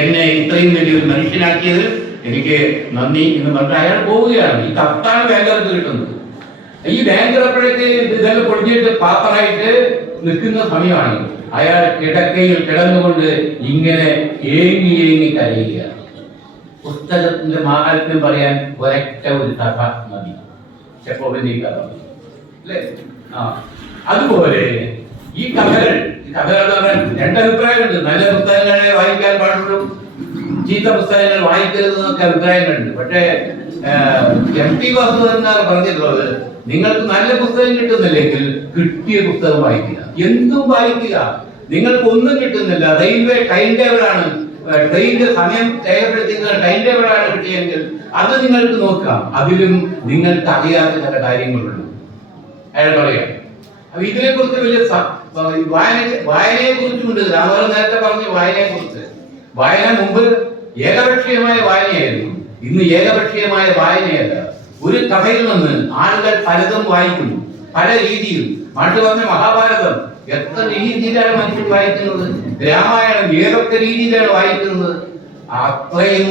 എന്നെ ഇത്രയും വലിയൊരു മനുഷ്യനാക്കിയത് എനിക്ക് നന്ദി എന്ന് പറഞ്ഞിട്ട് അയാൾ പോവുകയാണ്. ഈ കത്താണ് ബാങ്കർക്ക് കിട്ടുന്നത്. ഈ ബാങ്കർ അപ്പോഴേക്ക് ഇതെല്ലാം പൊടിഞ്ഞിട്ട് പാപ്പറായിട്ട് നിൽക്കുന്ന സമയമാണ്. അയാൾ കിടക്കയിൽ കിടന്നുകൊണ്ട് ഇങ്ങനെ ഏങ്ങി ഏങ്ങി കരയുക. പുസ്തകത്തിന്റെ മാഹാത്മ്യം പറയാൻ ഒരൊറ്റ ഒരു കഥ മതി, ചെപ്പോവിന്റെ ഈ കഥ അല്ലേ? അതുപോലെ ഈ കഥകൾ എന്ന് പറഞ്ഞാൽ രണ്ടഭിപ്രായമുണ്ട്. നല്ല പുസ്തകങ്ങളെ വായിക്കാൻ പാടുള്ളൂ, ചീത്ത പുസ്തകങ്ങൾ വായിക്കരുതെന്നൊക്കെ അഭിപ്രായങ്ങളുണ്ട്. പക്ഷേ MP വാസുദേവൻ പറഞ്ഞിട്ടുള്ളത് നിങ്ങൾക്ക് നല്ല പുസ്തകം കിട്ടുന്നില്ലെങ്കിൽ കിട്ടിയ പുസ്തകം വായിക്കുക, എന്തും വായിക്കുക. നിങ്ങൾക്ക് ഒന്നും കിട്ടുന്നില്ല, റെയിൽവേ ടൈം ടേബിളാണ്, ട്രെയിനിന്റെ സമയം രേഖപ്പെടുത്തിക്കുന്ന ടൈം ടേബിളാണ് കിട്ടിയെങ്കിൽ അത് നിങ്ങൾക്ക് നോക്കാം, അതിലും നിങ്ങൾക്ക് അറിയാത്ത ചില കാര്യങ്ങളുണ്ട് അയാൾ പറയാം. അപ്പൊ ഇതിനെ കുറിച്ച് വലിയ വായനയെ കുറിച്ചുമുണ്ട്. രാമവരം നേരത്തെ പറഞ്ഞു വായനയെ കുറിച്ച്. വായന മുമ്പ് ഏകപക്ഷീയമായ വായനയായിരുന്നു, ഇന്ന് ഏകപക്ഷീയമായ വായനയല്ല. ഒരു കഥയിൽ നിന്ന് ആളുകൾ പലതും വായിക്കുന്നു, പല രീതിയിൽ. മാട്ട് പറഞ്ഞ മഹാഭാരതം എത്ര രീതിയിലാണ് മനുഷ്യൻ വായിക്കുന്നത്, രാമായണം ഏതൊക്കെ രീതിയിലാണ് വായിക്കുന്നത്, അത്രയും